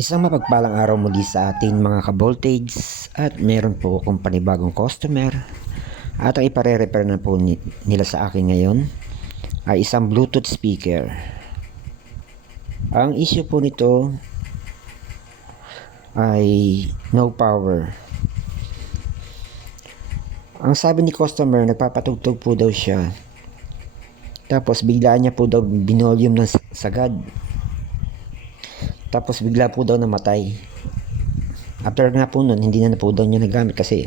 Isang mapagpalang araw muli sa atin mga ka-voltage at meron po akong panibagong customer at ang ipare-repair na po nila sa akin ngayon ay isang Bluetooth speaker. Ang issue po nito ay no power. Ang sabi ni customer, nagpapatugtog po daw siya, tapos bigla niya po daw binolium ng sagad. Tapos bigla po daw namatay. After nga po nun, hindi na po daw niya nagamit kasi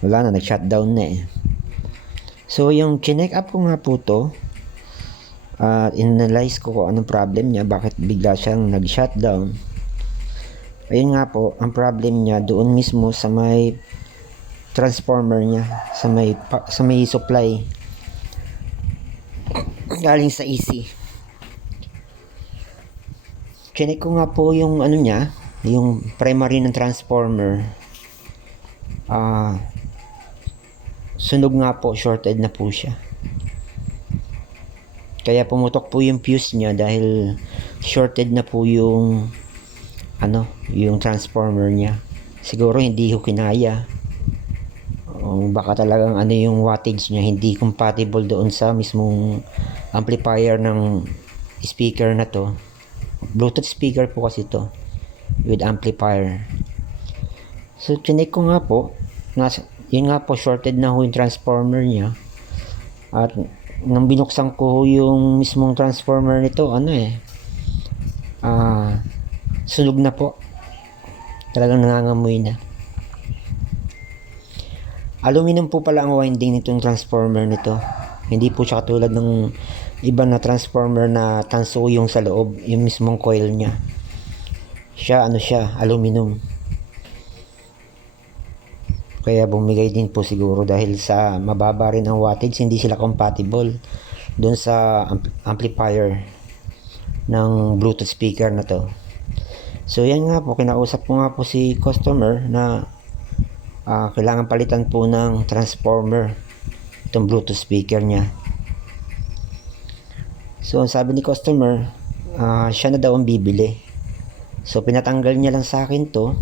wala na, nag-shutdown na eh. So yung chinek up ko nga po to, in-analyze ko kung anong problem niya, bakit bigla siyang nag-shutdown. Ayun nga po, ang problem niya doon mismo sa may transformer niya, sa may supply galing sa AC. Chinek ko nga po yung ano niya, yung primary ng transformer. Sunog nga po, shorted na po siya. Kaya pumutok po yung fuse niya dahil shorted na po yung yung transformer niya. Siguro hindi ko kinaya. Baka talagang yung wattage niya hindi compatible doon sa mismong amplifier ng speaker na to. Bluetooth speaker po kasi to with amplifier. So chinek ko nga po, yun nga po, shorted na ho yung transformer niya. At nang binuksan ko yung mismong transformer nito, sunog na po. Talagang nangangamoy na. Aluminum po pala ang winding nitong transformer nito. Hindi po siya katulad ng iba na transformer na tanso yung sa loob, yung mismong coil niya. Siya aluminum. Kaya bumigay din po siguro dahil sa mababa rin ang wattage, hindi sila compatible doon sa amplifier ng Bluetooth speaker na to. So yan nga po, kinausap ko nga po si customer na kailangan palitan po ng transformer itong Bluetooth speaker niya. So sabi ni customer, siya na daw ang bibili. So pinatanggal niya lang sa akin to,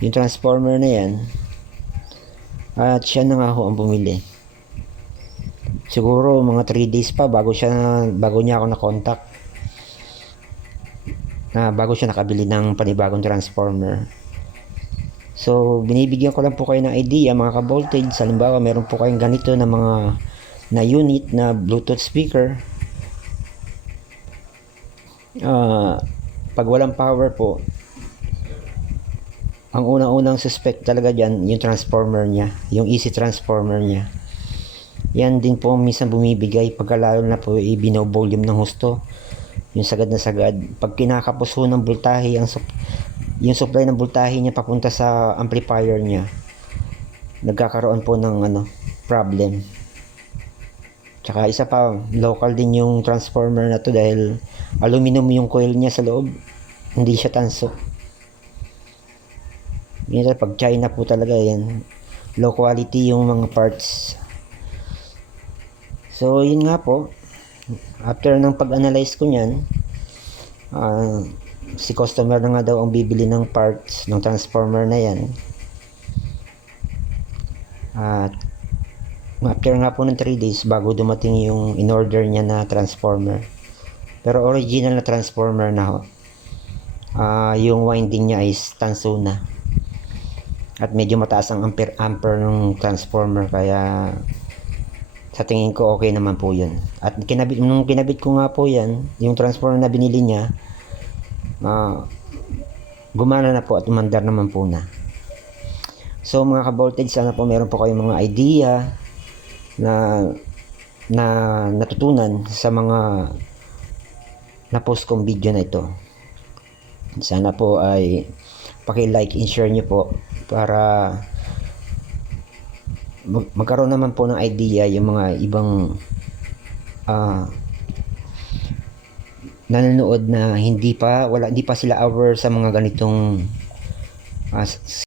yung transformer na yan, at siya na nga ho ang bumili. Siguro mga 3 days pa bago niya ako na-contact, bago siya nakabili ng panibagong transformer. So binibigyan ko lang po kayo ng idea mga ka-voltage. Halimbawa meron po kayong ganito na mga unit na Bluetooth speaker, pag walang power po, ang unang suspect talaga dyan yung transformer niya, yung AC transformer niya. Yan din po minsan bumibigay pagka lalo na po binovolume ng husto, yung sagad na sagad. Pag kinakapos ho ng voltahe yung supply ng voltahe niya papunta sa amplifier niya, nagkakaroon po ng problem. Tsaka isa pa, local din yung transformer na to dahil aluminum yung coil niya sa loob, hindi siya tanso. Yan, pag China po talaga yan, low quality yung mga parts. So yun nga po, after ng pag-analyze ko nyan, si customer na nga daw ang bibili ng parts ng transformer na yan. At after nga po ng 3 days bago dumating yung in-order niya na transformer. Pero original na transformer na ho. Yung winding niya is tanso na. At medyo mataas ang ampere ng transformer, kaya sa tingin ko okay naman po yun. At nung kinabit ko nga po yan, yung transformer na binili niya, gumana na po at umandar naman po na. So mga ka-voltage, sana po meron po kayong mga idea na natutunan sa mga na-post kong video na ito. Sana po ay paki-like and share nyo po para magkaroon naman po ng idea yung mga ibang nanonood na hindi pa sila aware sa mga ganitong